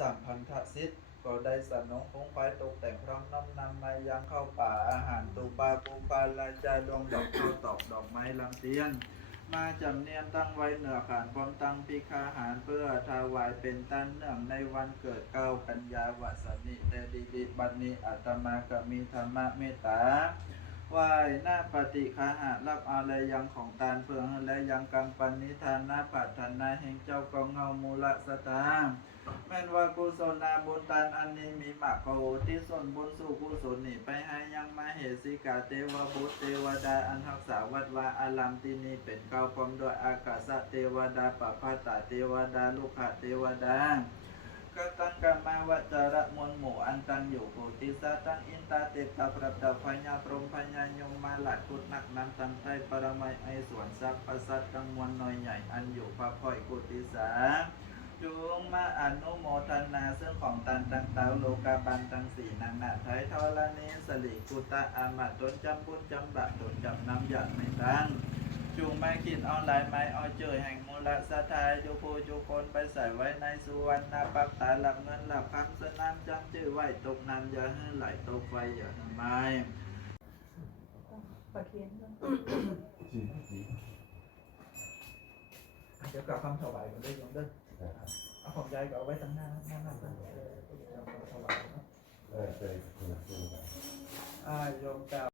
สามพันธสิทธิ์ก็ได้สนองคงไฟตกแต่งพร้อมน้อมนำมายังเข้าป่าอาหารตูปาปูปลาลาจาดวงดอกข้าวตอกดอกไม้ลำเทียน มาจำเนียนตั้งไว้เหนือขานพร้อมตั้งพิคาหารเพื่อถวายเป็นตันเนื่องในวันเกิดเก้ากันยาวัสนิแต่ดีดีบัดนี้อาตมากมีธรรมะเมตตา วายหน้าปฏิคาหะรับอะไรยังของตานเพื่อและยังกำปันนิทานนาปัฒนาแห่งเจ้ากองเงามูลสตางแม่นว่ากุศลนาบุญตานอันนี้มีมากโอที่ส่วนบุญสู่กุศลนี่ไปให้ยังมาเหสิกาเทวบุตรเทวดาอันรักษาวัดวาอารามที่นี่เป็นเก้าพร้อมด้วยอากาศเทวดาปปาตาเทวดาลูกขเทวดากตังกาา วจาระมวลหมู่อันตังอยู่โพธิสัตตังอินตาเตตาปรับดาพญาพรหมพญายมมาหลัดกุดนักนำตังไตปรมัยไอสวนทรัพย์ประสัตกังมวลน้อยใหญ่อันอยู่พระพ่อยกุติสาจุงมาอนุโมทนาซึ่งของตันตังเตาโลกาบันตังสีนางนาไทยทอลนีสลิกุตะอามาตนจำปุญจำบะตนจำนำหยัดไม่ตังจูง ออนไลน์ไม่เอาเจอแห่งมูลสถายจูภูจูคนไปใส่ไว้ในสุวรรณปักตาหลับเงินหลับคำสนามจำชื่อไว้ตกน้ำอย่าให้ไหลตกไฟอย่าให้ไหม้ประเคนเนอะเดี๋ยวกลับคำถวายกันได้ยังเด้อเอาของยายก็เอาไว้ตั้งหน้าหน้าหน้าหน้าเออเอาคำถวายเนาะเออเคยเคยเคยอ่าโยมเจ้า